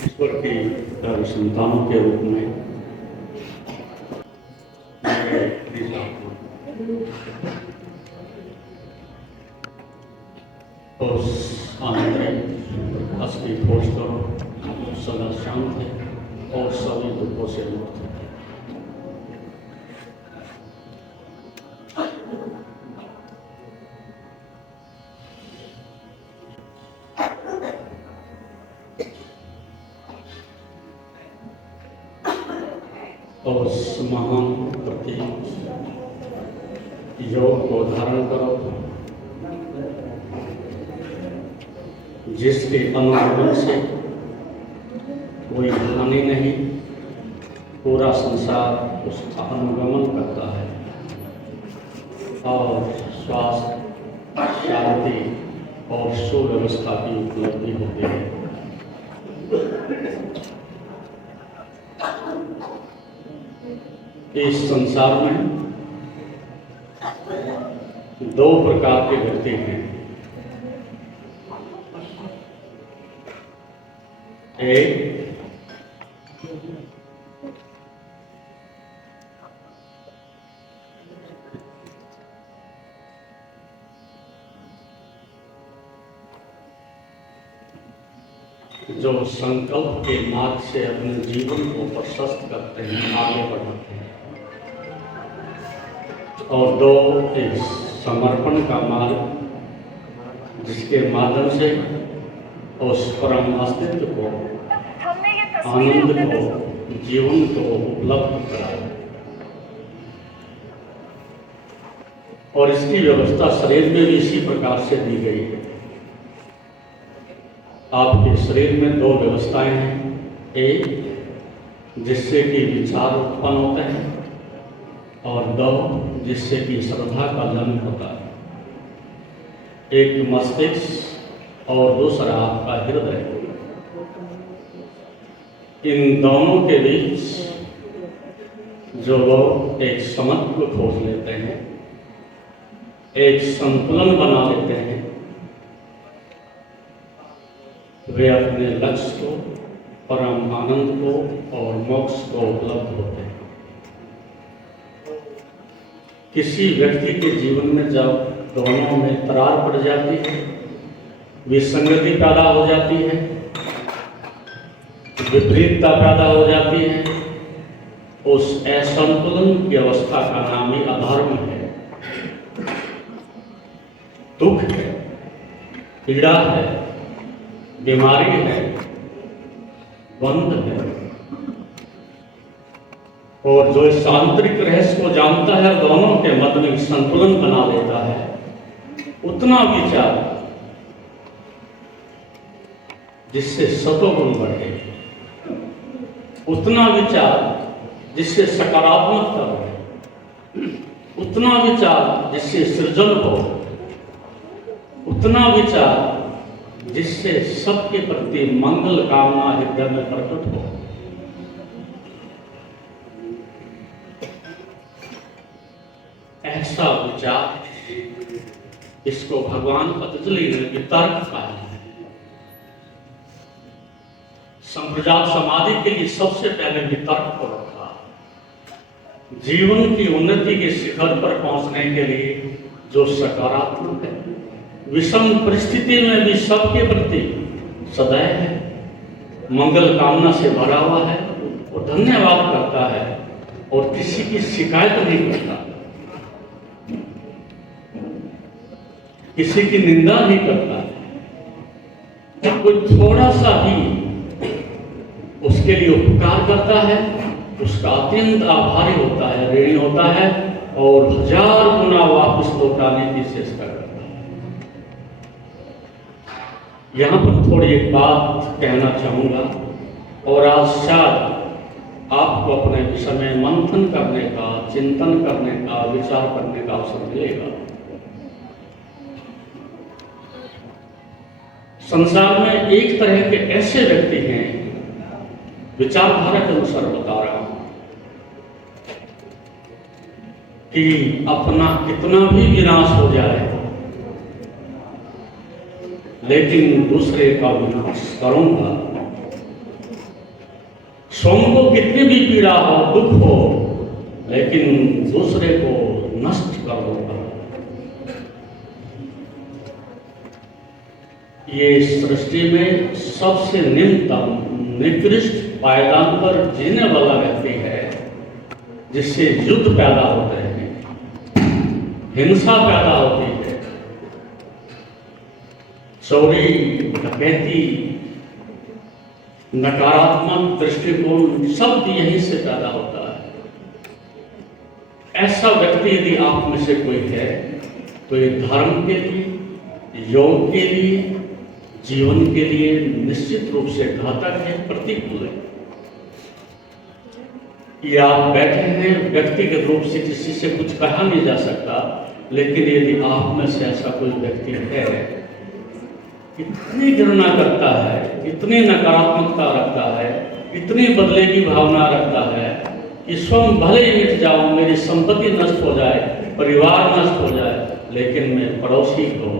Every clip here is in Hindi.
ईश्वर की संतानों के रूप में मेरे उस आंतरिक अस्थिभोज करो सदा शांत है और सभी दुखों से मुक्त है। और उस महान प्रतीक योग को धारण करो जिसके अनुगमन से कोई हानि नहीं, पूरा संसार उसका अनुगमन करता है और स्वास्थ्य, शांति और सुव्यवस्था की उपलब्धि होती है। इस संसार में दो प्रकार के व्यक्ति हैं। एक जो संकल्प के मार्ग से अपने जीवन को प्रशस्त करते हैं, आगे बढ़ाते हैं, और दो एक समर्पण का मार्ग जिसके माध्यम से उस परम अस्तित्व को, आनंद को, जीवन को उपलब्ध कराए। और इसकी व्यवस्था शरीर में भी इसी प्रकार से दी गई है। आपके शरीर में दो व्यवस्थाएं हैं, एक जिससे कि विचार उत्पन्न होते हैं और दो जिससे कि श्रद्धा का जन्म होता है। एक मस्तिष्क और दूसरा आपका हृदय। इन दोनों के बीच जो लोग एक समत्व को खोज लेते हैं, एक संतुलन बना लेते हैं, वे अपने लक्ष्य को, परम आनंद को और मोक्ष को उपलब्ध होते हैं। किसी व्यक्ति के जीवन में जब दोनों में दरार पड़ जाती है, विसंगति पैदा हो जाती है, विपरीतता पैदा हो जाती है, उस असंतुलन की अवस्था का नाम ही अधर्म है, दुख है, पीड़ा है, बीमारी है, बंध है। और जो इस आंतरिक रहस्य को जानता है, दोनों के मध्य में संतुलन बना लेता है, उतना विचार जिससे सतोगुण बढ़े, उतना विचार जिससे सकारात्मकता बढ़े, उतना विचार जिससे सृजन हो, उतना विचार जिससे सबके प्रति मंगल कामना हृदय में प्रकट हो। ऐसा विचार, इसको भगवान पतंजलि ने वितर्क कहा है। संप्रजात समाधि के लिए सबसे पहले वितर्क को रखा। जीवन की उन्नति के शिखर पर पहुंचने के लिए जो सकारात्मक है, विषम परिस्थिति में भी सबके प्रति सदैव है, मंगल कामना से भरा हुआ है और धन्यवाद करता है और किसी की शिकायत नहीं करता, किसी की निंदा नहीं करता। जब कोई थोड़ा सा भी उसके लिए उपकार करता है, उसका अत्यंत आभारी होता है, ऋणी होता है और 1000 गुना वापस लौटाने की चेष्टा करता है। यहाँ पर थोड़ी एक बात कहना चाहूँगा और आज शायद आपको अपने विषय में मंथन करने का, चिंतन करने का, विचार करने का अवसर मिलेगा। संसार में एक तरह के ऐसे व्यक्ति हैं, विचारधारा के अनुसार बता रहा हूं, कि अपना कितना भी विनाश हो जाए लेकिन दूसरे का विनाश करूंगा, स्वयं को कितनी भी पीड़ा हो, दुख हो, लेकिन दूसरे को नष्ट कर देगा। ये सृष्टि में सबसे निम्नतम निकृष्ट पायदान पर जीने वाला व्यक्ति है, जिससे युद्ध पैदा होते हैं, हिंसा पैदा होती है, चोरी, डकैती, नकारात्मक दृष्टिकोण सब यहीं से पैदा होता है। ऐसा व्यक्ति यदि आप में से कोई है तो ये धर्म के लिए, योग के लिए, जीवन के लिए निश्चित रूप से घातक है, प्रतिकूल है। ये आप बैठे हैं, व्यक्तिगत रूप से किसी से कुछ कहा नहीं जा सकता, लेकिन यदि आप में से ऐसा कोई व्यक्ति है, इतनी घृणा करता है, इतनी नकारात्मकता रखता है, इतनी बदले की भावना रखता है कि स्वयं भले ही मिट जाऊं, मेरी संपत्ति नष्ट हो जाए, परिवार नष्ट हो जाए, लेकिन मैं पड़ोसी को,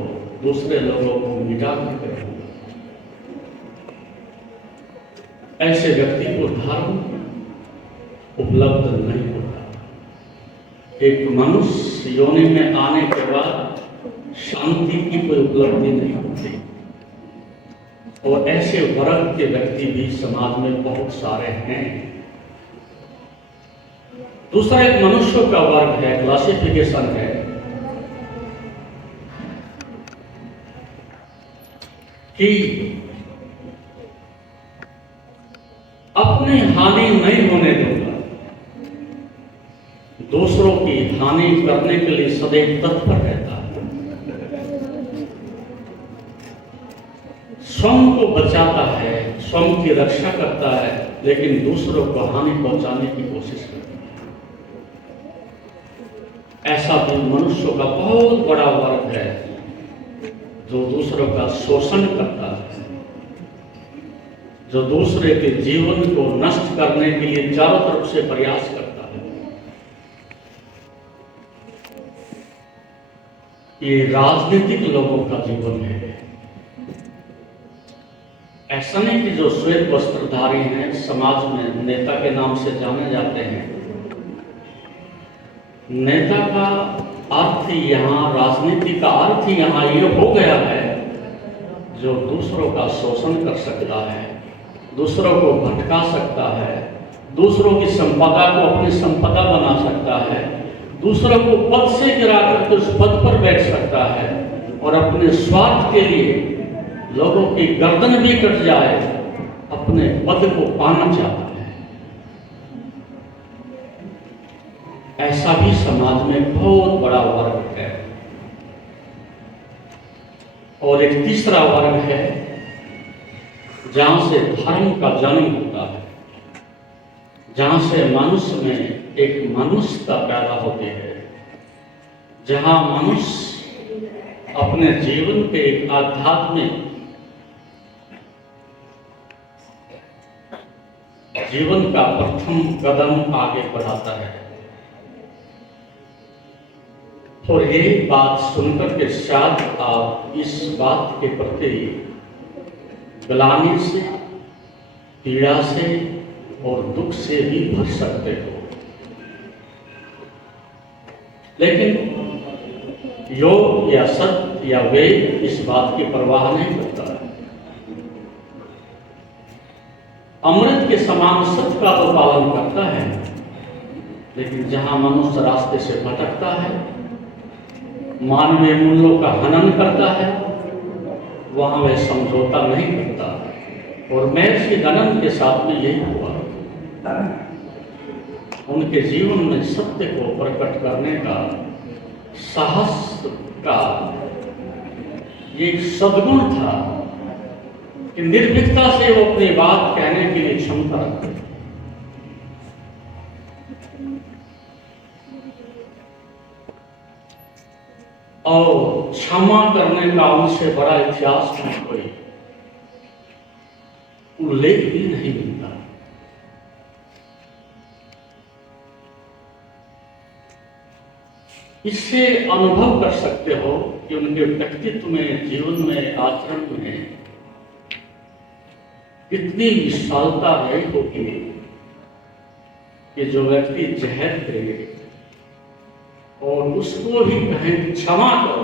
दूसरे लोगों को मिटा के रहूंगा। ऐसे व्यक्ति को धर्म उपलब्ध नहीं होता। एक मनुष्य योनि में आने के बाद शांति की कोई उपलब्धि नहीं होती, और ऐसे वर्ग के व्यक्ति भी समाज में बहुत सारे हैं। दूसरा एक मनुष्यों का वर्ग है, क्लासिफिकेशन है कि अपनी हानि नहीं होने दूंगा, दूसरों की हानि करने के लिए सदैव तत्पर रहता है, स्वयं को बचाता है, स्वयं की रक्षा करता है, लेकिन दूसरों को हानि पहुंचाने की कोशिश करता है। ऐसा भी मनुष्यों का बहुत बड़ा वर्ग है जो दूसरों का शोषण करता है, जो दूसरे के जीवन को नष्ट करने के लिए चारों तरफ से प्रयास करता है। ये राजनीतिक लोगों का जीवन है। ऐसा नहीं कि जो श्वेत वस्त्रधारी हैं, समाज में नेता के नाम से जाने जाते हैं, नेता का अर्थ यहाँ, राजनीति का अर्थ यहाँ ये हो गया है जो दूसरों का शोषण कर सकता है, दूसरों को भटका सकता है, दूसरों की संपदा को अपनी संपदा बना सकता है, दूसरों को पद से गिरा करके उस पद पर बैठ सकता है, और अपने स्वार्थ के लिए लोगों की गर्दन भी कट जाए, अपने पद को पाना चाहता है। ऐसा भी समाज में बहुत बड़ा वर्ग है। और एक तीसरा वर्ग है जहां से धर्म का जन्म होता है, जहां से मनुष्य में एक मनुष्यता पैदा होती है, जहां मनुष्य अपने जीवन के एक आध्यात्मिक जीवन का प्रथम कदम आगे बढ़ाता है। और ये बात सुनकर के शायद आप इस बात के प्रति ग्लानि से, पीड़ा से और दुख से भी भर सकते हो, लेकिन योग या सत्य या वेद इस बात की परवाह नहीं करता है। अमृत के समान सत्य का तो पालन करता है, लेकिन जहां मनुष्य रास्ते से भटकता है, मानवीय मूल्यों का हनन करता है, वहां वह समझौता नहीं करता। और महर्षि दयानंद के साथ में यही हुआ। उनके जीवन में सत्य को प्रकट करने का, साहस का एक सद्गुण था कि निर्भीकता से वो अपनी बात कहने के लिए क्षमता रखते। और क्षमा करने का उनसे बड़ा इतिहास में कोई उल्लेख भी नहीं मिलता। इससे अनुभव कर सकते हो कि उनके व्यक्तित्व में, जीवन में, आचरण में इतनी विशालता है होगी कि जो व्यक्ति जहर दे और उसको भी कहें क्षमा करो,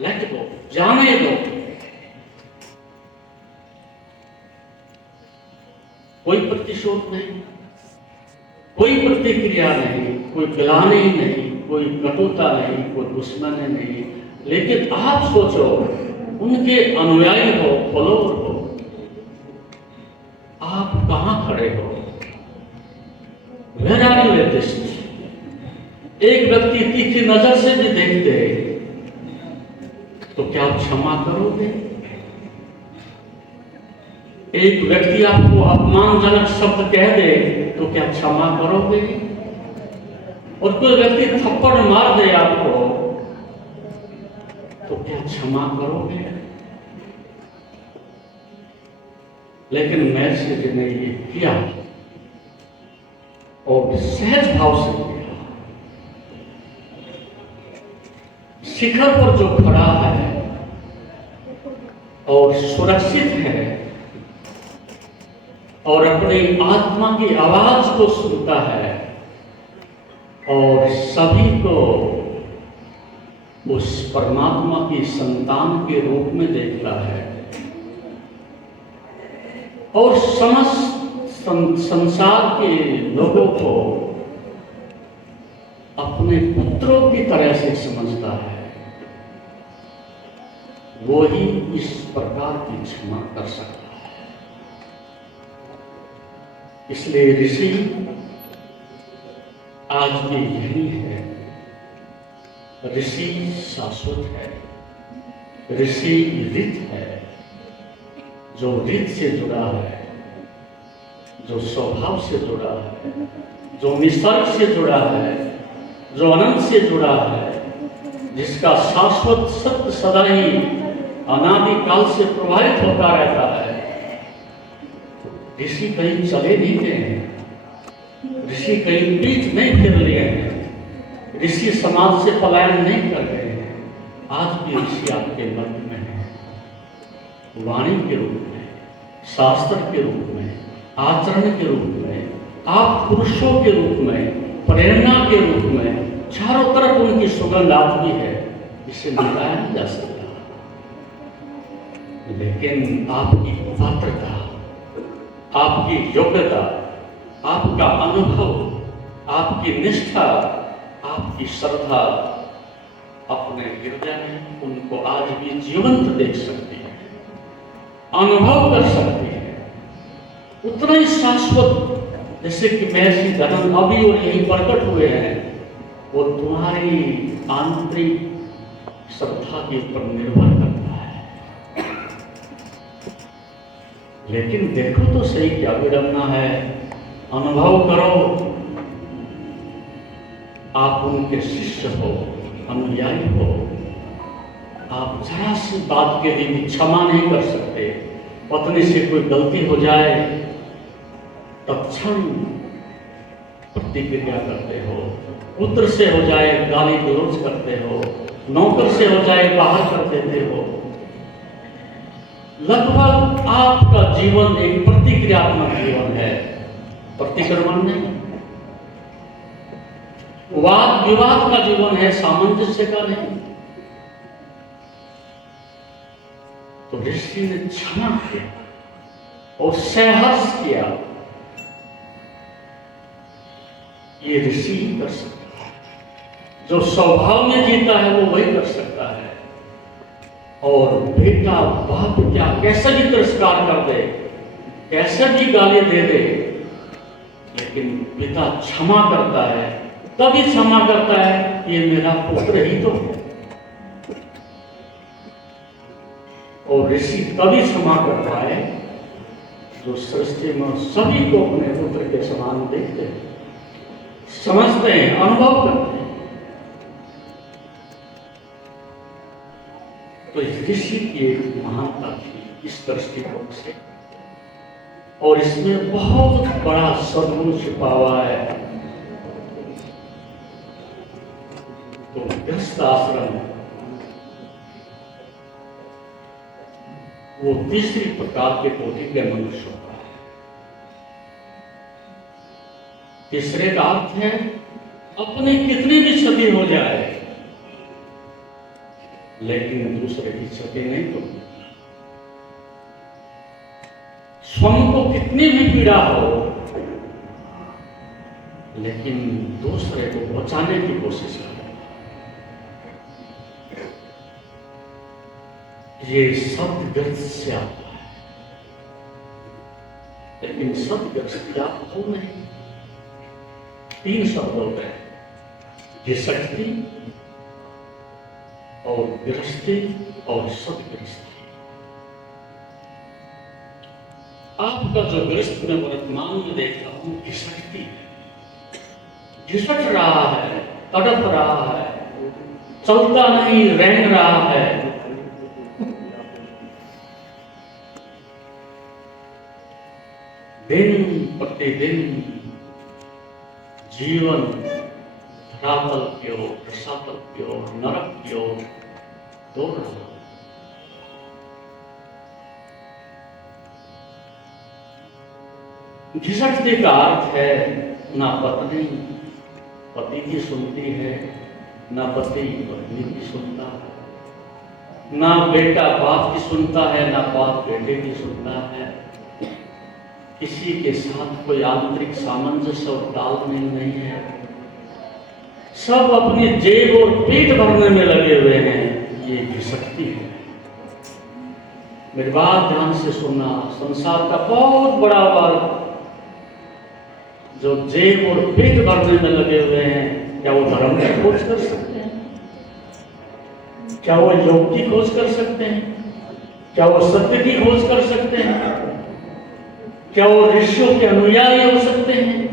लेट गो, जाने दो, कोई प्रतिशोध नहीं, कोई प्रतिक्रिया नहीं, कोई गिलानी नहीं, कोई कटुता नहीं, कोई दुश्मनी नहीं, लेकिन आप सोचो उनके अनुयायी हो, फॉलोअर हो, आप कहां खड़े हो? Where are you at this? एक व्यक्ति तीखी नजर से भी देख दे तो क्या आप क्षमा करोगे? एक व्यक्ति आपको अपमानजनक शब्द कह दे तो क्या क्षमा करोगे? और कोई व्यक्ति थप्पड़ मार दे आपको तो क्या क्षमा करोगे? लेकिन मैसेज ने ये किया और सहज भाव से किया। शिखर पर जो खड़ा है और सुरक्षित है और अपनी आत्मा की आवाज को सुनता है और सभी को उस परमात्मा की संतान के रूप में देखता है और समस्त संसार के लोगों को अपने पुत्रों की तरह से समझता है, वो ही इस प्रकार की क्षमा कर सकता है। इसलिए ऋषि आज भी यही है। ऋषि शाश्वत है, ऋषि ऋत है, जो ऋत से जुड़ा है, जो स्वभाव से जुड़ा है, जो निसर्ग से जुड़ा है, जो अनंत से जुड़ा है, जिसका शाश्वत सत्य सदा ही अनादि काल से प्रवाहित होता रहता है। ऋषि कहीं चले नहीं गए हैं, ऋषि कहीं पीठ नहीं फिर लिए हैं, ऋषि समाज से पलायन नहीं कर गए हैं। आज भी ऋषि आपके मध्य में है, वाणी के रूप में, शास्त्र के रूप में, आचरण के रूप में, आप पुरुषों के रूप में, प्रेरणा के रूप में, चारों तरफ उनकी सुगंध आज भी है, इसे मिटाया नहीं जा सकता। लेकिन आपकी पात्रता, आपकी योग्यता, आपका अनुभव, आपकी निष्ठा, आपकी श्रद्धा अपने हृदय में उनको आज भी जीवंत देख सकती है, अनुभव कर सकती है, उतना ही शाश्वत जैसे कि महर्षि धर्म अभी और यही प्रकट हुए हैं। वो तुम्हारी आंतरिक श्रद्धा के ऊपर निर्भर करता है। लेकिन देखो तो सही क्या विडंबना है, अनुभव करो, आप उनके शिष्य हो, अनुयायी हो, आप जरा सी बात के लिए भी क्षमा नहीं कर सकते। पत्नी से कोई गलती हो जाए तत्क्षण प्रतिक्रिया करते हो, पुत्र से हो जाए गाली गलौज करते हो, नौकर से हो जाए बाहर कर देते हो। लगभग आपका जीवन एक प्रतिक्रियात्मक जीवन है, प्रतिक्रमण नहीं। वाद विवाद का जीवन है, सामंजस्य का नहीं। तो ऋषि ने क्षमा किया और सहर्ष किया। ये ऋषि ही कर सकता है, जो स्वभाव में जीता है वो वही कर सकता है। और बेटा बाप क्या कैसे भी तिरस्कार कर दे, कैसे भी गाली दे दे, लेकिन पिता क्षमा करता है। तभी क्षमा करता है, ये मेरा पुत्र ही तो है। और ऋषि तभी क्षमा करता है जो सृष्टि में सभी को अपने पुत्र के समान देखते हैं, समझते हैं, अनुभव करते हैं। तो ऋषि की एक महानता थी इस दृष्टिकोण से, और इसमें बहुत बड़ा सद्गुण छिपा हुआ है। तो गृहस्थ आश्रम वो तीसरी प्रकार के कोटि के मनुष्यों का है। तीसरे का अर्थ है अपनी कितनी भी क्षति हो जाए लेकिन दूसरे की क्षति नहीं करूंगा। स्वयं को कितनी भी पीड़ा हो लेकिन दूसरे को बचाने की कोशिश करें। ये सदग्रस्त से आता है, लेकिन सदग्रस्त क्या हो नहीं। 3 शब्द होते हैं, घिसटती और गृहस्थी और सदग्रस्ती। आपका जो गृहस्थ में वर्तमान में देखता हूं घिसटती है, घिसट रहा है, तड़प रहा है, चलता नहीं, रेंग रहा है। दिन प्रतिदिन जीवन धरातल की ओर, रसातल की ओर, नरक की ओर दौड़ रहा। घिसटने का अर्थ है ना पत्नी पति की सुनती है, ना पति पत्नी की सुनता है, ना बेटा बाप की सुनता है, ना बाप बेटे की सुनता है। किसी के साथ कोई आंतरिक सामंजस्य और तालमेल नहीं है। सब अपनी जेब और पेट भरने में लगे हुए हैं। ये घिसटती है। मेरी बात ध्यान से सुनना। संसार का बहुत बड़ा वर्ग जो जेब और पेट भरने में लगे हुए हैं, क्या वो धर्म की खोज कर सकते हैं? क्या वो योग की खोज कर सकते हैं? क्या वो सत्य की खोज कर सकते हैं? क्या वो ऋषियों के अनुयायी हो सकते हैं?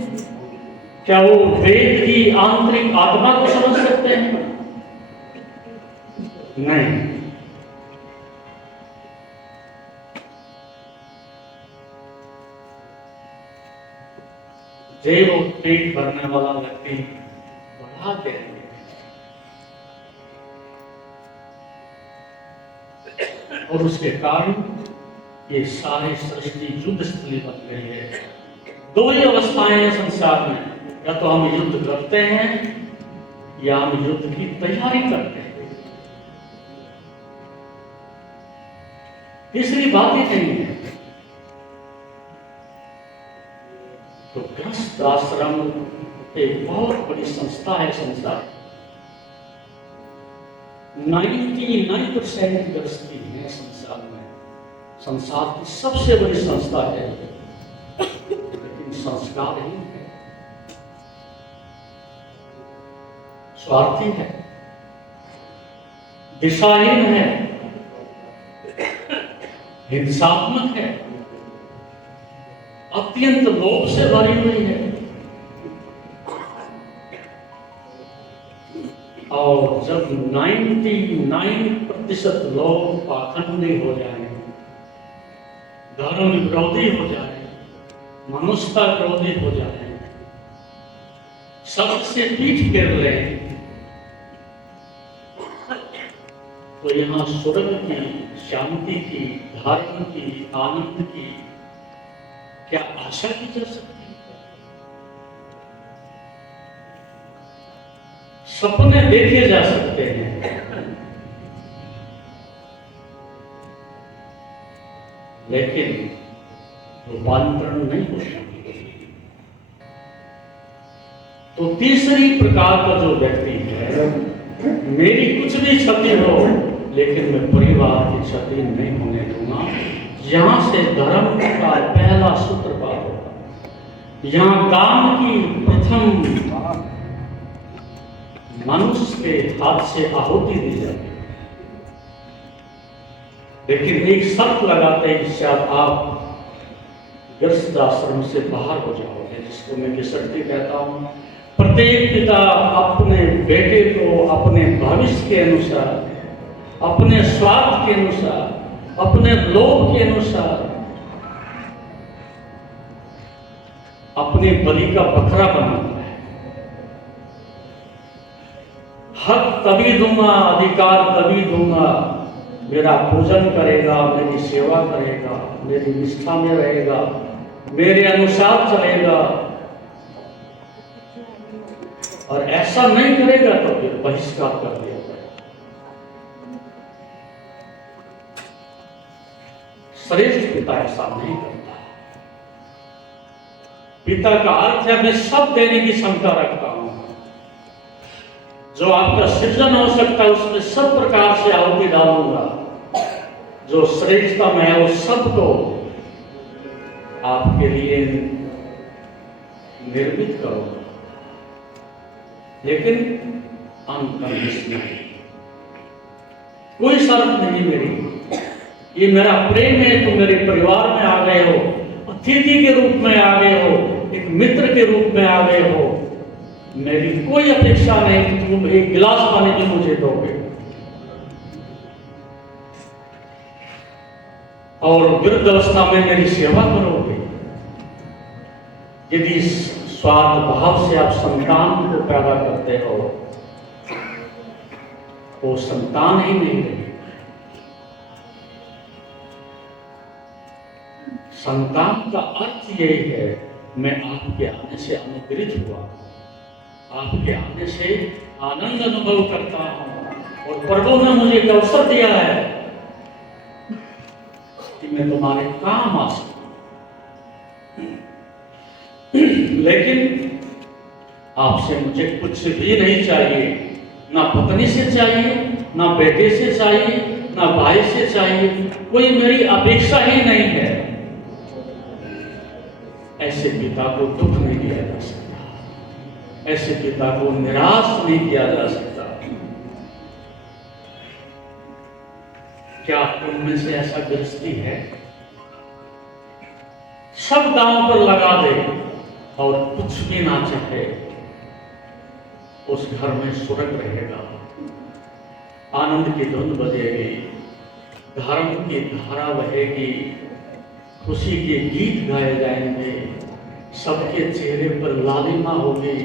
क्या वो वेद की आंतरिक आत्मा को समझ सकते हैं? नहीं। जेब और पेट भरने वाला व्यक्ति बढ़ा देंगे और उसके कारण ये सारी सृष्टि युद्ध स्थली बन गई है। 2 ही अवस्थाएं हैं संसार में, या तो हम युद्ध करते हैं या हम युद्ध की तैयारी करते हैं। तीसरी बात ही नहीं है। तो गृहस्थ आश्रम एक बहुत बड़ी संस्था है संसार। 99% गृहस्थी है संसार में। संसार की सबसे बड़ी संस्था है, लेकिन संस्कार ही है, स्वार्थी है, दिशाहीन है, हिंसात्मक है, अत्यंत लोभ से भरी हुई है। और जब 99% लोग पाखंडी हो जाए, धर्म विरोधी हो जाए, मनुष्यता विरोधी हो जाए, सबसे पीठ फेर ले, तो यहाँ स्वर्ग की, शांति की, धर्म की, आनंद की क्या आशा की जा सकती है? सपने देखे जा सकते हैं, लेकिन रूपांतरण नहीं हो सकती। तो तीसरी प्रकार का जो व्यक्ति है, मेरी कुछ भी क्षति हो लेकिन मैं परिवार की क्षति नहीं होने दूंगा। यहां से धर्म का पहला सूत्रपात होगा। यहां काम की प्रथम मनुष्य के हाथ से आहुति दी जाती है। लेकिन एक शर्त लगाते हैं कि शायद आप गृहस्थ आश्रम से बाहर हो जाओगे, जिसको मैं घिसटती कहता हूं। प्रत्येक पिता अपने बेटे को अपने भविष्य के अनुसार, अपने स्वार्थ के अनुसार, अपने लोभ के अनुसार अपनी बलि का बकरा बनाता है। हक तभी दूंगा, अधिकार तभी दूंगा, मेरा पूजन करेगा, मेरी सेवा करेगा, मेरी निष्ठा में रहेगा, मेरे अनुसार चलेगा, और ऐसा नहीं करेगा तो फिर बहिष्कार कर दिया जाएगा। श्रेष्ठ पिता ऐसा नहीं करता। पिता का अर्थ है मैं सब देने की क्षमता रखता हूं, जो आपका सृजन हो सकता है उसमें सब प्रकार से आहुति डालूंगा, जो श्रेष्ठतम है वो सबको आपके लिए निर्मित करूंगा, लेकिन अनकंडीशनल, कोई शर्त नहीं मेरी। ये मेरा प्रेम है, तुम मेरे परिवार में आ गए हो, अतिथि के रूप में आ गए हो, एक मित्र के रूप में आ गए हो, मेरी कोई अपेक्षा नहीं कि तुम एक गिलास पानी भी मुझे दोगे और वृद्ध अवस्था में मेरी सेवा करोगे। यदि स्वार्थ भाव से आप संतान को पैदा करते हो, वो संतान ही नहीं रही। संतान का अर्थ यही है, मैं आपके आने से अनुग्रहित हुआ, आपके आने से आनंद अनुभव करता हूं, और प्रभु ने मुझे एक अवसर दिया है कि मैं तुम्हारे काम आ सकूं। लेकिन आपसे मुझे कुछ भी नहीं चाहिए, ना पत्नी से चाहिए, ना बेटे से चाहिए, ना भाई से चाहिए, कोई मेरी अपेक्षा ही नहीं है। ऐसे पिता को दुख नहीं दिया जा सकता, ऐसे पिता को निराश नहीं किया जा सकता। क्या तुम में से ऐसा गृहस्थी है? सब दांव पर लगा दे और कुछ भी ना चाहे, उस घर में सुरग रहेगा, आनंद की धुन बजेगी, धर्म की धारा बहेगी, खुशी के गीत गाए जाएंगे, सबके चेहरे पर लालिमा होगी,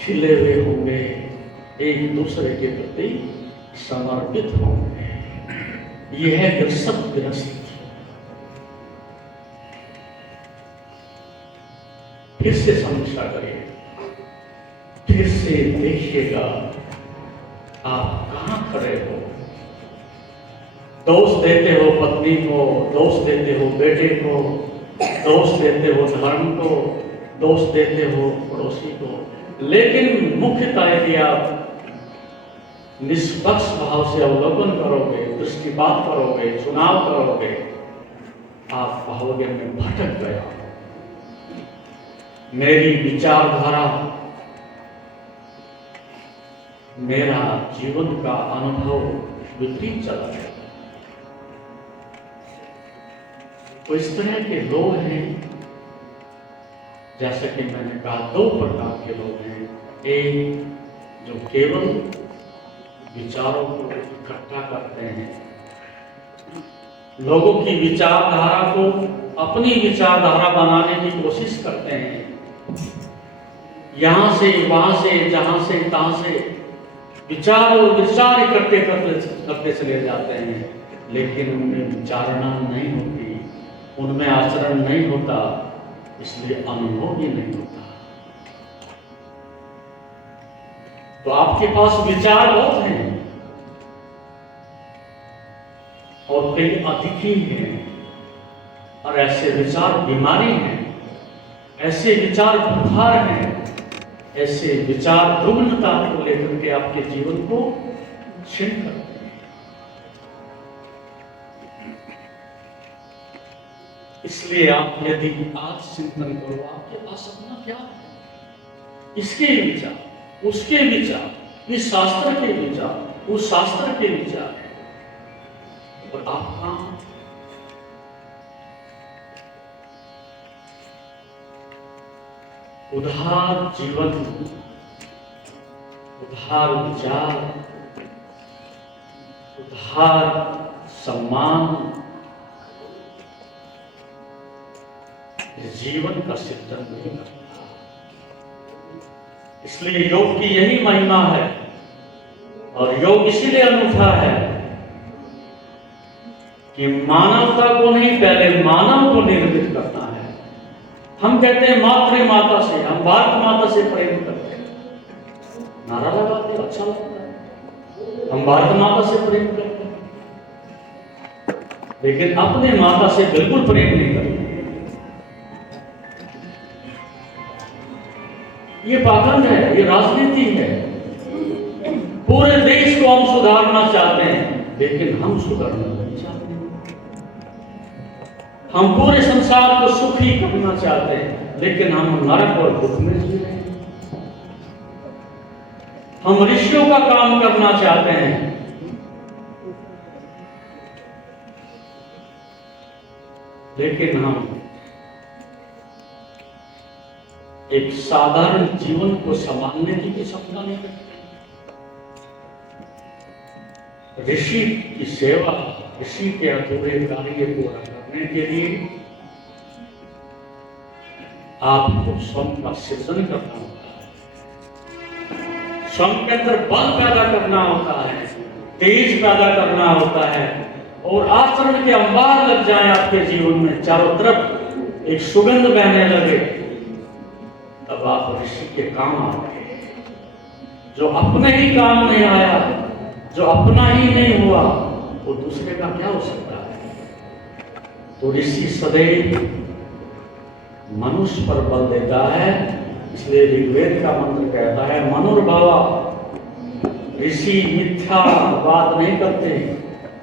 खिले हुए होंगे, एक दूसरे के प्रति समर्पित होंगे। यह है गृहस्थ। फिर से समीक्षा करिए, फिर से देखिएगा आप कहां खड़े हो। दोष देते हो पत्नी को, दोष देते हो बेटे को, दोष देते हो धर्म को, दोष देते हो पड़ोसी को, लेकिन मुख्यतः यदि आप निष्पक्ष भाव से अवलोकन करोगे, दृष्टिपात करोगे, चुनाव करोगे, आप पाओगे मैं भटक गया, मेरी विचारधारा, मेरा जीवन का अनुभव विपरीत चला गया। तो इस तरह के लोग हैं, जैसा कि मैंने कहा, दो प्रकार के लोग हैं। एक जो केवल विचारों को इकट्ठा करते हैं, लोगों की विचारधारा को अपनी विचारधारा बनाने की कोशिश करते हैं, यहां से वहां से, जहां से तहां से विचार और विचार इकट्ठे करते चले जाते हैं, लेकिन उनमें विचारणा नहीं होती, उनमें आचरण नहीं होता, इसलिए अनुभव भी नहीं होता। तो आपके पास विचार बहुत हैं और कई अधिक ही हैं, और ऐसे विचार बीमारी हैं, ऐसे विचार बुखार हैं, ऐसे विचार रुग्णता को लेकर के आपके जीवन को क्षीण करते हैं। इसलिए आप यदि आज चिंतन करो, आपके पास अपना क्या है, इसके विचार, उसके विचार, इस शास्त्र के विचार, उस शास्त्र के विचार, और आप कहां? उदार जीवन, उदार विचार, उदार सम्मान जीवन का सिद्धांत नहीं करता। इसलिए योग की यही महिमा है, और योग इसीलिए अनूठा है कि मानवता को नहीं, पहले मानव को निर्मित करना है। हम कहते हैं मातृ माता से, हम भारत माता से प्रेम करते हैं, नारा लगाते हैं, अच्छा लगता है। हम भारत माता से प्रेम करते हैं, लेकिन अपने माता से बिल्कुल प्रेम नहीं करते। ये पाखंड है, ये राजनीति है। पूरे देश को हम सुधारना चाहते हैं, लेकिन हम सुधरना नहीं चाहते। हम पूरे संसार को सुखी करना चाहते हैं, लेकिन हम नरक और दुख में जी रहे हैं। हम ऋषियों का काम करना चाहते हैं, लेकिन हम एक साधारण जीवन को संभालने की भी क्षमता नहीं रखते। ऋषि की सेवा, ऋषि के अधूरे कार्य पूरा करने के लिए आपको स्वयं का सृजन करना होता है, स्वयं के अंदर बल पैदा करना होता है, तेज पैदा करना होता है, और आचरण के अंबार लग जाए आपके जीवन में, चारों तरफ एक सुगंध बहने लगे, तब आप ऋषि के काम आते हैं। जो अपने ही काम नहीं आया, जो अपना ही नहीं हुआ, वो दूसरे का क्या हो सकता है। तो ऋषि सदैव मनुष्य पर बल देता है, इसलिए ऋग्वेद का मंत्र कहता है मनुर्भावा। ऋषि मिथ्या बात नहीं करते,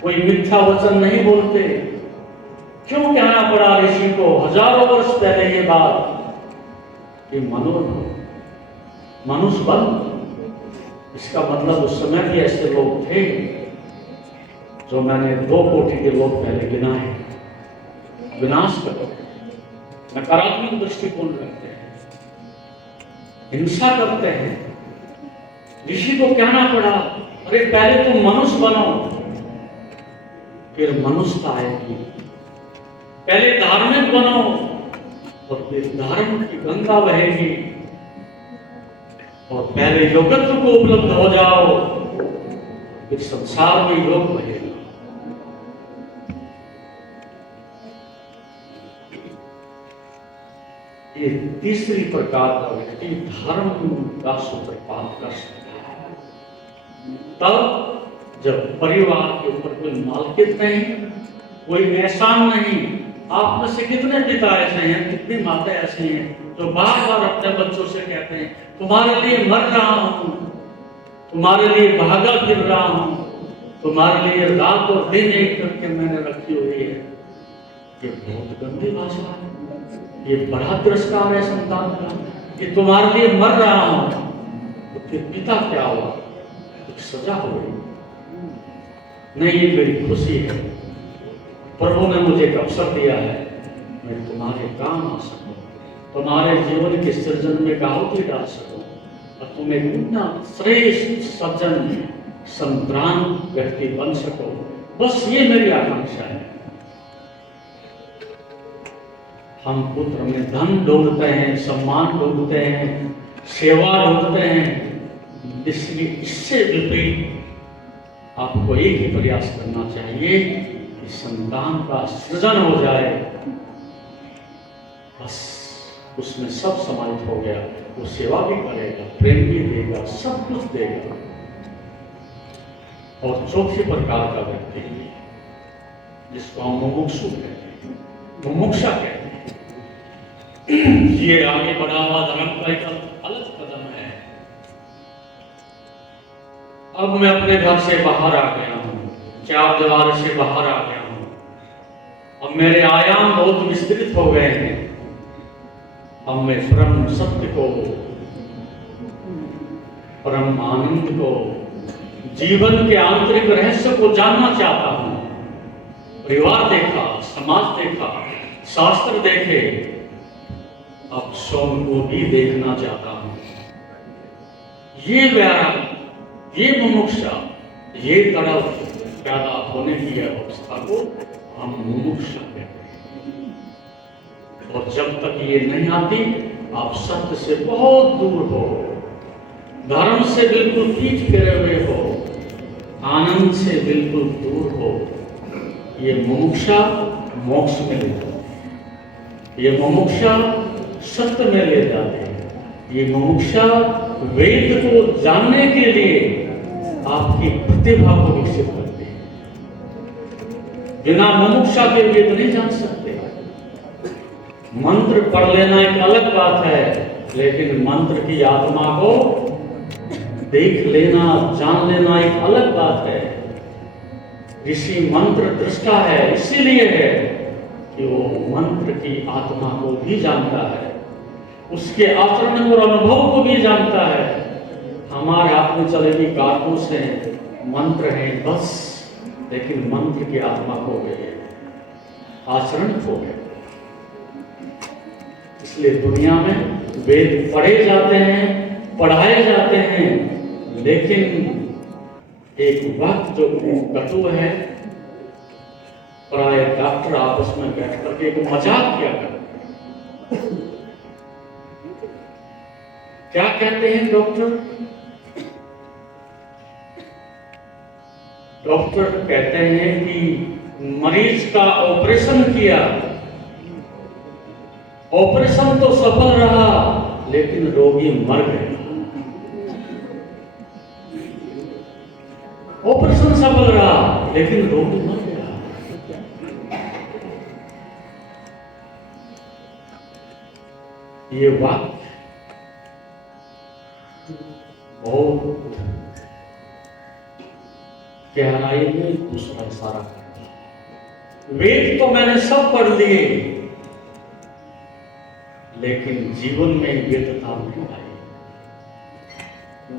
कोई मिथ्या वचन नहीं बोलते। क्यों कहना पड़ा ऋषि को हजारों वर्ष पहले ये बात कि मनुष्य बल। इसका मतलब उस समय भी ऐसे लोग थे जो मैंने 2 कोटि के लोग पहले गिनाए, विनाश करते हैं, नकारात्मक दृष्टिकोण रखते हैं, हिंसा करते हैं। ऋषि को कहना पड़ा अरे पहले तुम मनुष्य बनो, फिर मनुष्यता आएगी। पहले धार्मिक बनो और फिर धर्म की गंगा बहेगी, और पहले योगत्व को उपलब्ध हो जाओ, फिर संसार में योग बहेगा। ये तीसरी प्रकार का व्यक्ति धर्म का सूत्रपात कर सकता है, तब जब परिवार के ऊपर कोई मालकियत नहीं, कोई एहसान नहीं। आप में से कितने पिता ऐसे हैं, कितनी माता ऐसी हैं जो बार बार अपने बच्चों से कहते हैं तुम्हारे लिए मर रहा हूं, तुम्हारे लिए भागा फिर रहा हूं, तुम्हारे लिए रात और दिन एक करके मैंने रखी हुई है। ये बहुत गंदी भाषा है, ये बड़ा तिरस्कार है संतान का कि तुम्हारे लिए मर रहा हूं। तो फिर पिता क्या हुआ, कुछ सजा हो गई नहीं। ये मेरी खुशी है, प्रभु ने मुझे एक अवसर दिया है, मैं तुम्हारे काम आ सकूं, तुम्हारे जीवन के सृजन में आहुति डाल सकूं, और तुम एक उन्नत श्रेष्ठ सज्जन संतरान व्यक्ति बन सको। बस ये मेरी आकांक्षा है। हम पुत्र में धन ढूंढते हैं, सम्मान ढूंढते हैं, सेवा ढूंढते हैं, इसलिए इससे विपरीत आपको एक ही प्रयास करना चाहिए कि संतान का सृजन हो जाए। बस उसमें सब समाहित हो गया, वो सेवा भी करेगा, प्रेम भी देगा, सब कुछ देगा। और चौथी प्रकार का व्यक्ति जिसको हम मुमुक्षु कहते हैं, मुमुक्षा कहते हैं, ये आगे बढ़ा हुआ धर्म का एक अलग कदम है। अब मैं अपने घर से बाहर आ गया हूँ, 4 दीवार से बाहर आ गया हूँ, अब मेरे आयाम बहुत विस्तृत हो गए हैं। अब मैं परम सत्य को, परम आनंद को, जीवन के आंतरिक रहस्य को जानना चाहता हूँ। परिवार देखा, समाज देखा, शास्त्र देखे, अब स्वयं को भी देखना चाहता हूँ। ये वैराग्य, ये मुमुक्षा, ये तड़प पैदा होने की अवस्था को हम मुमुक्षा कहते हैं। और जब तक ये नहीं आती, आप सत्य से बहुत दूर हो, धर्म से बिल्कुल पीठ फेरे हुए हो, आनंद से बिल्कुल दूर हो। ये मुमुक्षा मोक्ष में ले जाती है, ये मुमुक्षा सत्य में ले जाते हैं, ये मुमुक्षा वेद को जानने के लिए आपकी प्रतिभा को विकसित करते हैं। बिना मुमुक्षा के वेद नहीं जान सकते। मंत्र पढ़ लेना एक अलग बात है, लेकिन मंत्र की आत्मा को देख लेना, जान लेना एक अलग बात है। ऋषि मंत्र दृष्टा है, इसीलिए है कि वो मंत्र की आत्मा को भी जानता है, उसके आचरण और अनुभव को भी जानता है। हमारे हाथ में चलेगी कारतूस है, मंत्र है बस, लेकिन मंत्र की आत्मा खो गई है, आचरण खो गए। इसलिए दुनिया में वेद पढ़े जाते हैं, पढ़ाए जाते हैं, लेकिन एक वक्त जो कटु है, प्राय डॉक्टर आपस में बैठ करके एक मजाक किया करते। क्या कहते हैं डॉक्टर? डॉक्टर कहते हैं कि मरीज का ऑपरेशन किया, ऑपरेशन तो सफल रहा, लेकिन रोगी मर गया। ऑपरेशन सफल रहा, लेकिन रोगी मर गया। ये वाक्य बहुत गहराई में दूसरा इशारा करता है। वेद तो मैंने सब पढ़ लिए, लेकिन जीवन में वेदता नहीं आई।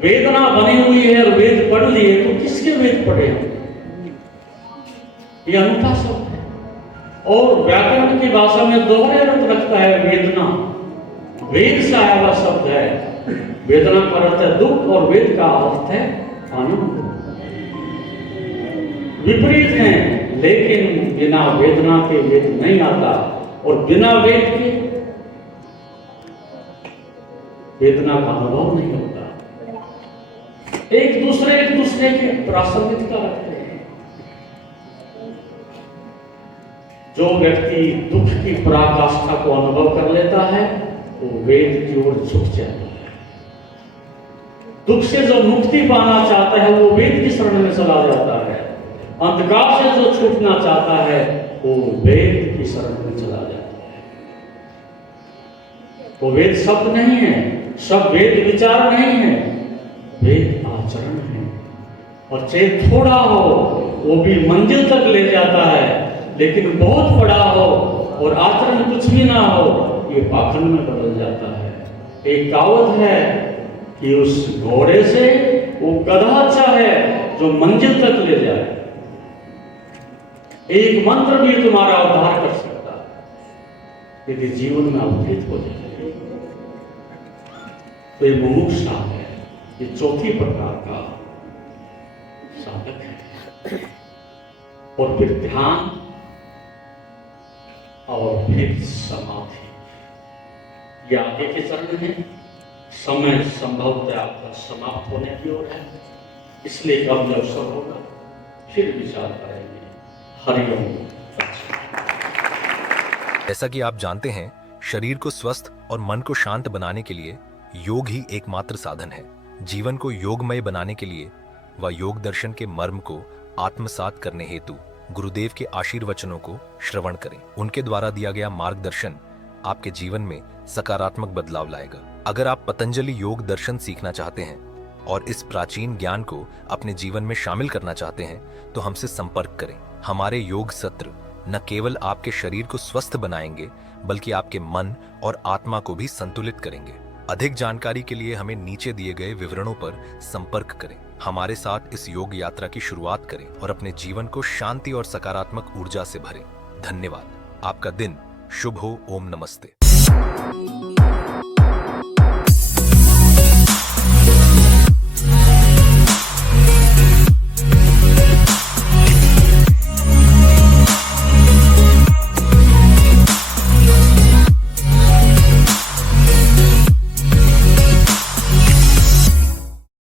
वेदना बनी हुई है और वेद पढ़ लिए, तो किसके वेद पढ़े हम? ये अनूठा शब्द है और व्याकरण की भाषा में दोहरे अर्थ रखता है। वेदना वेद से आया हुआ शब्द है। वेदना का अर्थ है दुख और वेद का अर्थ है आनंद। विपरीत है, लेकिन बिना वेदना के वेद नहीं आता और बिना वेद के वेदना का अनुभव नहीं होता। एक दूसरे की प्रासंगिकता रखते हैं। जो व्यक्ति दुख की पराकाष्ठा को अनुभव कर लेता है, वो वेद की ओर झुक जाता है। दुख से जो मुक्ति पाना चाहता है, वो वेद की शरण में चला जाता है। अंधकार से जो छूटना चाहता है, वो वेद की शरण में चला जाता है। तो वेद शब्द नहीं है, सब वेद विचार नहीं है, वेद आचरण है। और चाहे थोड़ा हो, वो भी मंजिल तक ले जाता है, लेकिन बहुत बड़ा हो और आचरण कुछ भी ना हो, ये पाखंड में बदल जाता है। एक कहावत है कि उस घोड़े से वो गधा अच्छा है जो मंजिल तक ले जाए। एक मंत्र भी तुम्हारा उद्धार कर सकता है यदि जीवन में अवतरित हो जाए। तो ये मुमुक्षा है, ये चौथी प्रकार का साधक है। और फिर ध्यान और फिर समाधि, ये आगे के चरण में। समय संभवतः आपका समाप्त होने की ओर है, इसलिए कब अवसर होगा फिर विचार करेंगे। हरिओम। जैसा कि आप जानते हैं, शरीर को स्वस्थ और मन को शांत बनाने के लिए योग ही एकमात्र साधन है। जीवन को योगमय बनाने के लिए व योग दर्शन के मर्म को आत्मसात करने हेतु गुरुदेव के आशीर्वचनों को श्रवण करें। उनके द्वारा दिया गया मार्गदर्शन आपके जीवन में सकारात्मक बदलाव लाएगा। अगर आप पतंजलि योग दर्शन सीखना चाहते हैं और इस प्राचीन ज्ञान को अपने जीवन में शामिल करना चाहते हैं, तो हमसे संपर्क करें। हमारे योग सत्र न केवल आपके शरीर को स्वस्थ बनाएंगे, बल्कि आपके मन और आत्मा को भी संतुलित करेंगे। अधिक जानकारी के लिए हमें नीचे दिए गए विवरणों पर संपर्क करें। हमारे साथ इस योग यात्रा की शुरुआत करें और अपने जीवन को शांति और सकारात्मक ऊर्जा से भरें। धन्यवाद। आपका दिन शुभ हो। ओम नमस्ते।